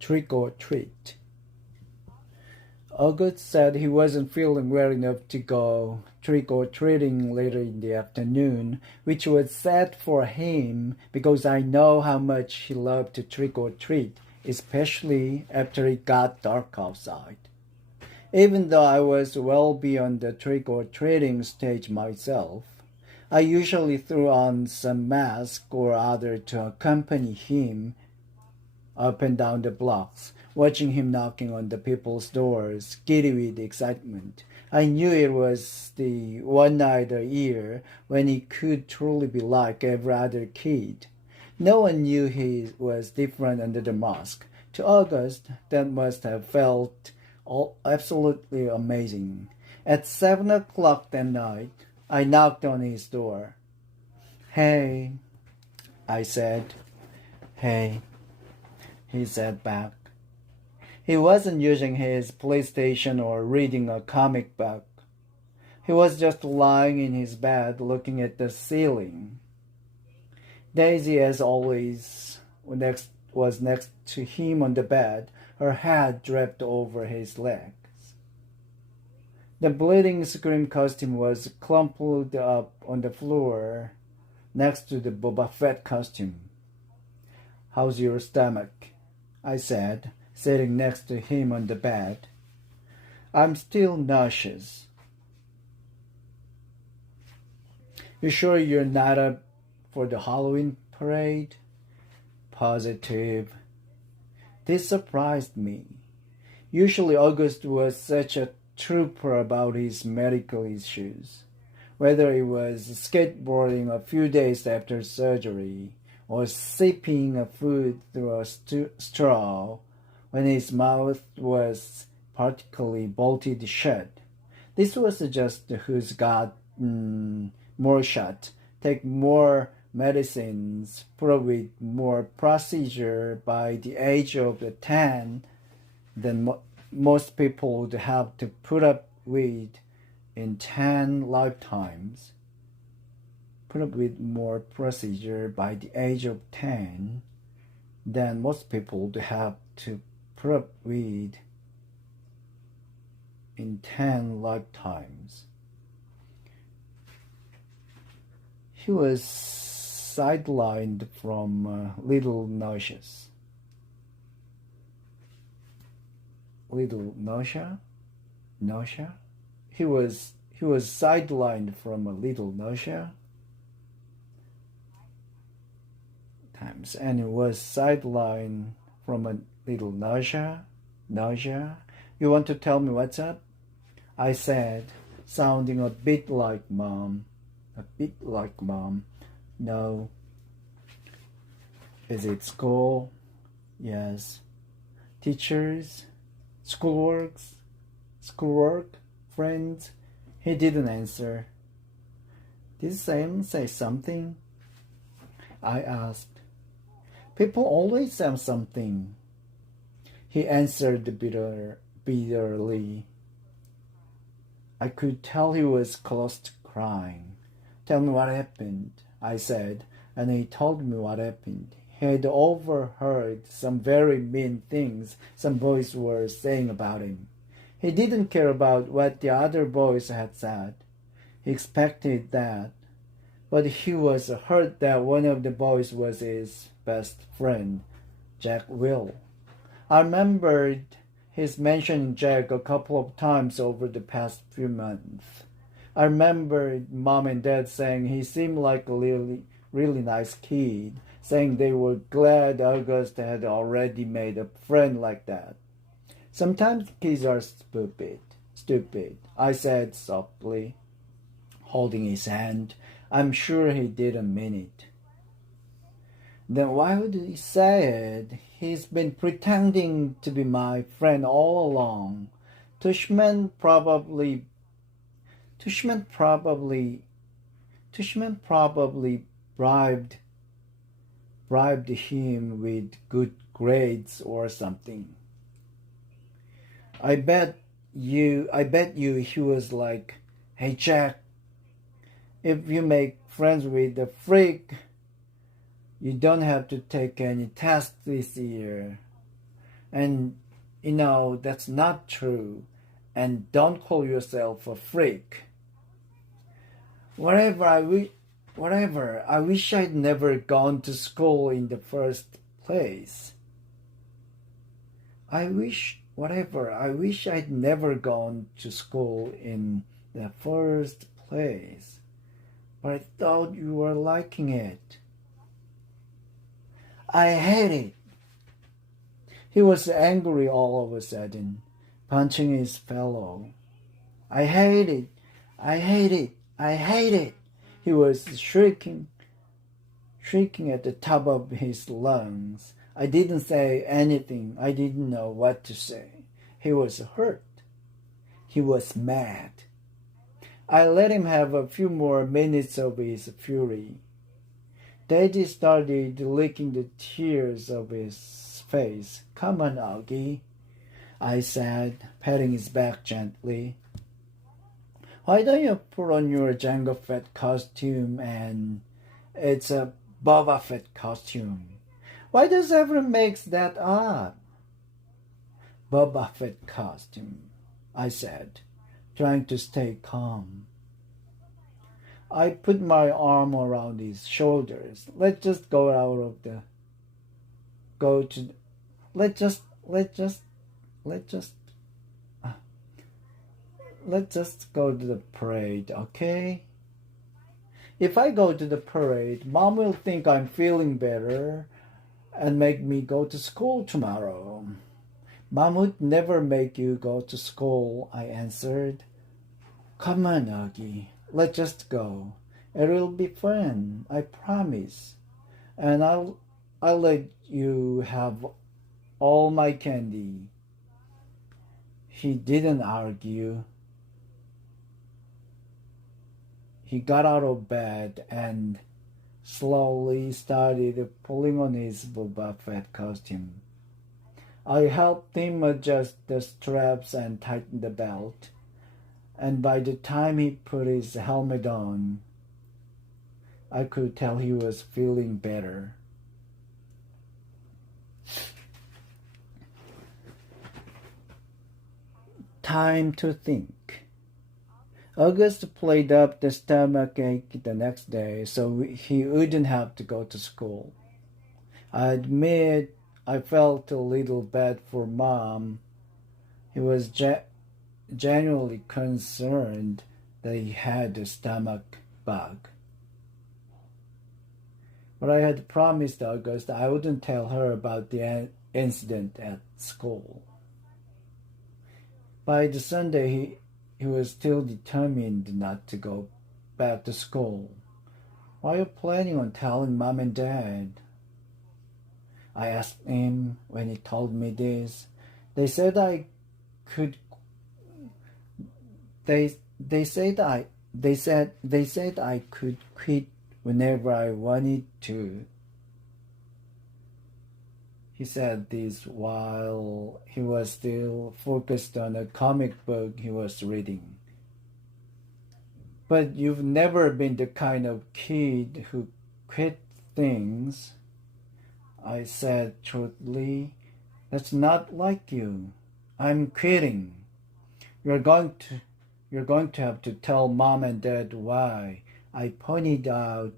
trick or treat. August said he wasn't feeling well enough to go trick or treating later in the afternoon, which was sad for him because I know how much he loved to trick or treat, especially after it got dark outside. Even though I was well beyond the trick or treating stage myself, I usually threw on some mask or other to accompany him up and down the blocks, watching him knocking on the people's doors, giddy with excitement. I knew it was the one night a year when he could truly be like every other kid. No one knew he was different under the mask. To August, that must have felt absolutely amazing. At 7 o'clock that night, I knocked on his door. "Hey," I said. "Hey," he said back. He wasn't using his PlayStation or reading a comic book. He was just lying in his bed looking at the ceiling. Daisy, as always, was next to him on the bed, her head draped over his legs. The bleeding scream costume was crumpled up on the floor next to the Boba Fett costume. "How's your stomach?" I said, sitting next to him on the bed. "I'm still nauseous." "You sure you're not up for the Halloween parade?" "Positive." This surprised me. Usually August was such a trooper about his medical issues, whether it was skateboarding a few days after surgery or sipping a food through a straw when his mouth was particularly bolted shut. This was just who's got more shot, take more medicines, put with more procedure by the age of 10 than most people would have to put up with in 10 lifetimes. Put up with more procedure by the age of 10 than most people would have to put up with in 10 lifetimes. He was sidelined from Little Nauseous. Little Nausea? Nausea? He was sidelined from a little nausea times, and he was sidelined from a little nausea. Nausea? "You want to tell me what's up?" I said, sounding a bit like Mom. A bit like Mom. "No." "Is it school?" "Yes." "Teachers? Schoolwork? Friends?" He didn't answer. "Did Sam say something?" I asked. "People always say something," he answered bitterly. I could tell he was close to crying. "Tell me what happened," I said, and he told me what happened. He had overheard some very mean things some boys were saying about him. He didn't care about what the other boys had said. He expected that. But he was hurt that one of the boys was his best friend, Jack Will. I remembered his mentioning Jack a couple of times over the past few months. I remembered Mom and Dad saying he seemed like a really nice kid, saying they were glad August had already made a friend like that. "Sometimes kids are stupid," I said softly, holding his hand. I'm sure he didn't mean it. "Then why would he say it? He's been pretending to be my friend all along. Tushman probably bribed him with good grades or something. I bet you he was like, 'Hey Jack, if you make friends with the freak, you don't have to take any tests this year. And you know that's not true. And don't call yourself a freak. Whatever I wish, whatever. I wish I'd never gone to school in the first place. I wish I'd never gone to school in the first place. But I thought you were liking it. I hate it. He was angry all of a sudden, punching his pillow. I hate it. I hate it. I hate it. He was shrieking at the top of his lungs. I didn't say anything. I didn't know what to say. He was hurt. He was mad. I let him have a few more minutes of his fury. Daddy started licking the tears of his face. Come on, Augie, I said, patting his back gently. Why don't you put on your Jango Fett costume and it's a Boba Fett costume? Why does everyone make that up? Boba Fett costume, I said, trying to stay calm. I put my arm around his shoulders. Let's just go go to the parade, okay? If I go to the parade, Mom will think I'm feeling better and make me go to school tomorrow. Mom would never make you go to school, I answered. Come on, Augie, let's just go. It'll be fun, I promise. And I'll let you have all my candy. He didn't argue. He got out of bed and slowly started pulling on his Boba Fett costume. I helped him adjust the straps and tighten the belt, and by the time he put his helmet on, I could tell he was feeling better. Time to think. August played up the stomachache the next day so he wouldn't have to go to school. I admit I felt a little bad for Mom. He was genuinely concerned that he had a stomach bug. But I had promised August I wouldn't tell her about the incident at school. By the Sunday, he was still determined not to go back to school. Why are you planning on telling Mom and Dad? I asked him when he told me this. They said I could. They said I could quit whenever I wanted to. He said this while he was still focused on a comic book he was reading. But you've never been the kind of kid who quit things, I said truthfully. That's not like you. I'm quitting. You're going to have to tell Mom and Dad why, I pointed out,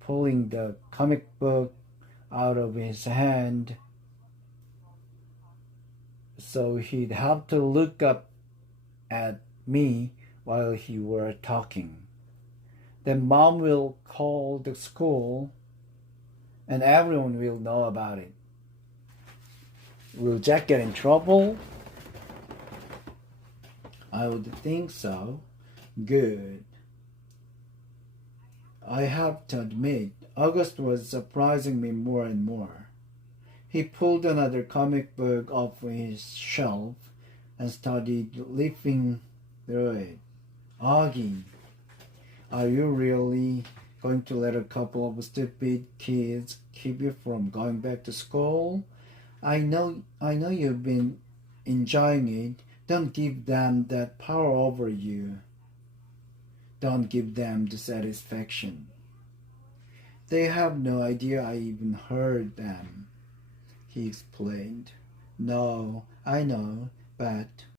pulling the comic book out of his hand so he'd have to look up at me while he were talking. Then Mom will call the school and everyone will know about it. Will Jack get in trouble? I would think so. Good. I have to admit, August was surprising me more and more. He pulled another comic book off his shelf and started leafing through it. Augie, are you really going to let a couple of stupid kids keep you from going back to school? I know you've been enjoying it. Don't give them that power over you. Don't give them the satisfaction. They have no idea I even heard them, he explained. No, I know, but